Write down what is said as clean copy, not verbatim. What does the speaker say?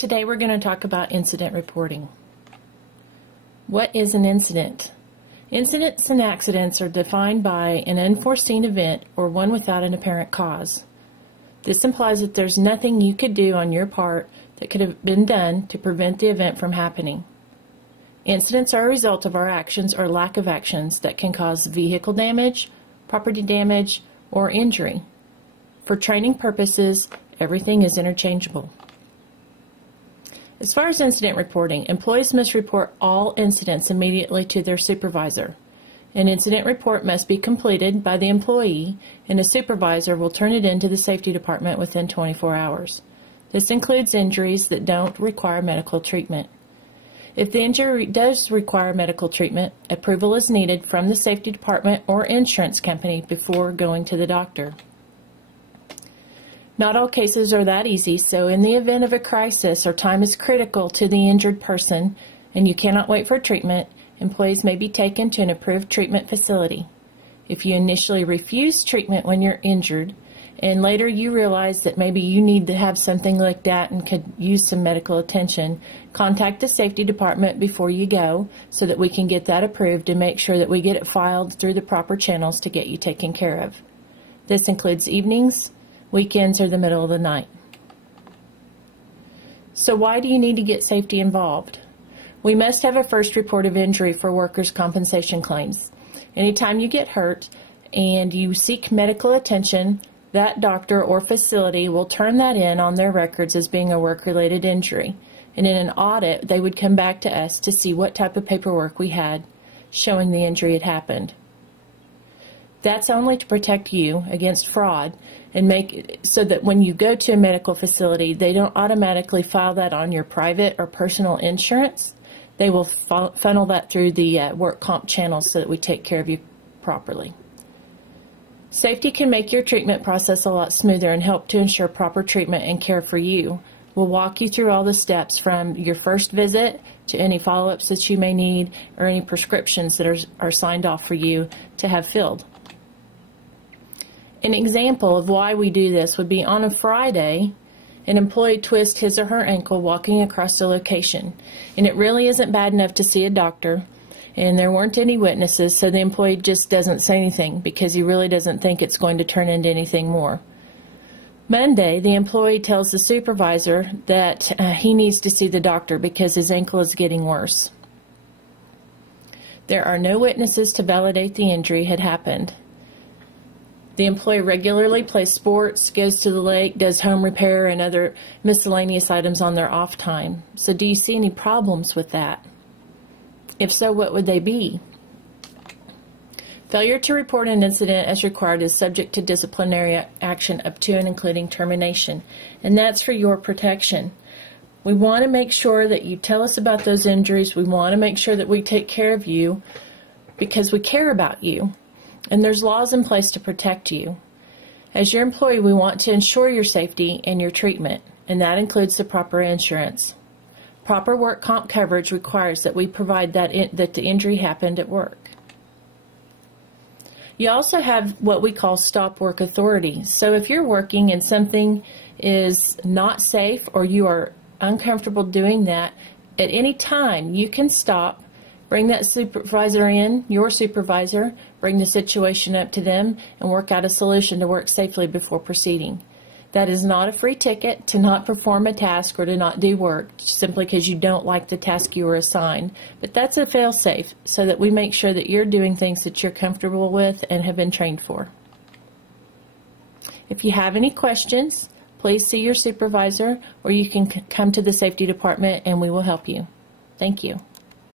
Today we're going to talk about incident reporting. What is an incident? Incidents and accidents are defined by an unforeseen event or one without an apparent cause. This implies that there's nothing you could do on your part that could have been done to prevent the event from happening. Incidents are a result of our actions or lack of actions that can cause vehicle damage, property damage, or injury. For training purposes, everything is interchangeable. As far as incident reporting, employees must report all incidents immediately to their supervisor. An incident report must be completed by the employee, and a supervisor will turn it in to the safety department within 24 hours. This includes injuries that don't require medical treatment. If the injury does require medical treatment, approval is needed from the safety department or insurance company before going to the doctor. Not all cases are that easy, so in the event of a crisis or time is critical to the injured person and you cannot wait for treatment, employees may be taken to an approved treatment facility. If you initially refuse treatment when you're injured and later you realize that maybe you need to have something looked at and could use some medical attention, contact the safety department before you go so that we can get that approved and make sure that we get it filed through the proper channels to get you taken care of. This includes evenings, weekends, or the middle of the night. So why do you need to get safety involved? We must have a first report of injury for workers' compensation claims. Anytime you get hurt and you seek medical attention, that doctor or facility will turn that in on their records as being a work-related injury. And in an audit, they would come back to us to see what type of paperwork we had showing the injury had happened. That's only to protect you against fraud and make it so that when you go to a medical facility, they don't automatically file that on your private or personal insurance. They will funnel that through the work comp channels so that we take care of you properly. Safety can make your treatment process a lot smoother and help to ensure proper treatment and care for you. We'll walk you through all the steps from your first visit to any follow-ups that you may need or any prescriptions that are signed off for you to have filled. An example of why we do this would be on a Friday, an employee twists his or her ankle walking across the location, and it really isn't bad enough to see a doctor, and there weren't any witnesses, so the employee just doesn't say anything because he really doesn't think it's going to turn into anything more. Monday, the employee tells the supervisor that he needs to see the doctor because his ankle is getting worse. There are no witnesses to validate the injury had happened. The employee regularly plays sports, goes to the lake, does home repair, and other miscellaneous items on their off time. So do you see any problems with that? If so, what would they be? Failure to report an incident as required is subject to disciplinary action up to and including termination, and that's for your protection. We want to make sure that you tell us about those injuries. We want to make sure that we take care of you because we care about you. And there's laws in place to protect you. As your employee, we want to ensure your safety and your treatment, and that includes the proper insurance. Proper work comp coverage requires that we provide that the injury happened at work. You also have what we call stop work authority. So if you're working and something is not safe or you are uncomfortable doing that, at any time you can stop. Bring that supervisor in, your supervisor, bring the situation up to them, and work out a solution to work safely before proceeding. That is not a free ticket to not perform a task or to not do work simply because you don't like the task you were assigned. But that's a fail-safe so that we make sure that you're doing things that you're comfortable with and have been trained for. If you have any questions, please see your supervisor or you can come to the safety department and we will help you. Thank you.